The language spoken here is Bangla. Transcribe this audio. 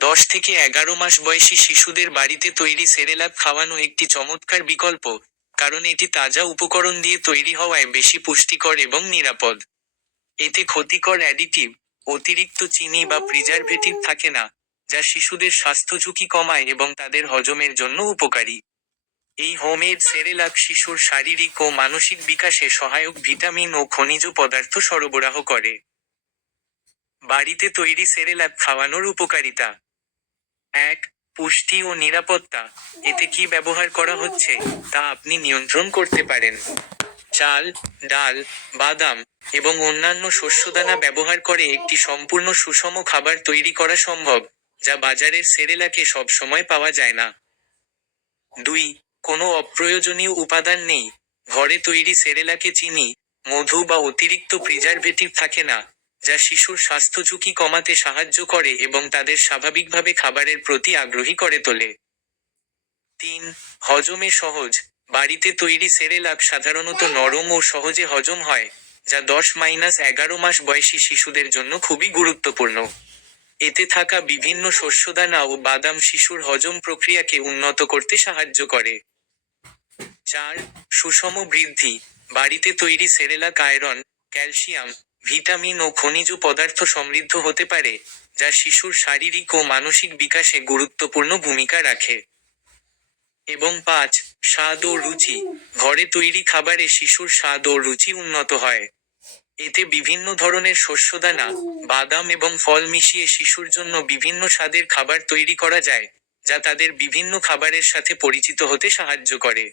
10 থেকে 11 মাস বয়সী শিশুদের বাড়িতে তৈরি সেরেলাক খাওয়ানো একটি চমৎকার বিকল্প, কারণ এটি তাজা উপকরণ দিয়ে তৈরি হওয়ায় বেশি পুষ্টিকর এবং নিরাপদ। এতে ক্ষতিকর অ্যাডিটিভ, অতিরিক্ত চিনি বা প্রিজারভেটিভ থাকে না, যা শিশুদের স্বাস্থ্য ঝুঁকি কমায় এবং তাদের হজমের জন্য উপকারী। এই হোমমেড সেরেলাক শিশুর শারীরিক ও মানসিক বিকাশে সহায়ক ভিটামিন ও খনিজ পদার্থ সরবরাহ করে। বাড়িতে তৈরি সেরেলাক খাওয়ানোর উপকারিতা। 1. পুষ্টি ও নিরাপত্তা। এতে কি ব্যবহার করা হচ্ছে তা আপনি নিয়ন্ত্রণ করতে পারেন। চাল, ডাল, বাদাম এবং অন্যান্য শস্যদানা ব্যবহার করে একটি সম্পূর্ণ সুষম খাবার তৈরি করা সম্ভব, যা বাজারের সেরেলাকে সবসময় পাওয়া যায় না। 2. কোনো অপ্রয়োজনীয় উপাদান নেই। ঘরে তৈরি সেরেলাকে চিনি, মধু বা অতিরিক্ত প্রিজারভেটিভ থাকে না, যা শিশুর স্বাস্থ্য ঝুঁকি কমাতে সাহায্য করে এবং তাদের স্বাভাবিকভাবে খাবারের প্রতি আগ্রহী করে তোলে। 3. হজমে সহজ। বাড়িতে তৈরি সেরেলাক সাধারণত নরম ও সহজে হজম হয়, যা 10-11 মাস বয়সী শিশুদের জন্য খুবই গুরুত্বপূর্ণ। এতে থাকা বিভিন্ন শস্যদানা ও বাদাম শিশুর হজম প্রক্রিয়াকে উন্নত করতে সাহায্য করে। 4. সুষম বৃদ্ধি। বাড়িতে তৈরি সেরেলাক আয়রন, ক্যালসিয়াম, ভিটামিন ও খনিজ পদার্থ সমৃদ্ধ হতে পারে, যা শিশুর শারীরিক ও মানসিক বিকাশে গুরুত্বপূর্ণ ভূমিকা রাখে। এবং 5. স্বাদ ও রুচি। ঘরে তৈরি খাবারে শিশুর স্বাদ ও রুচি উন্নত হয়। এতে বিভিন্ন ধরনের শস্যদানা, বাদাম এবং ফল মিশিয়ে শিশুর জন্য বিভিন্ন স্বাদের খাবার তৈরি করা যায়, যা তাদের বিভিন্ন খাবারের সাথে পরিচিত হতে সাহায্য করে।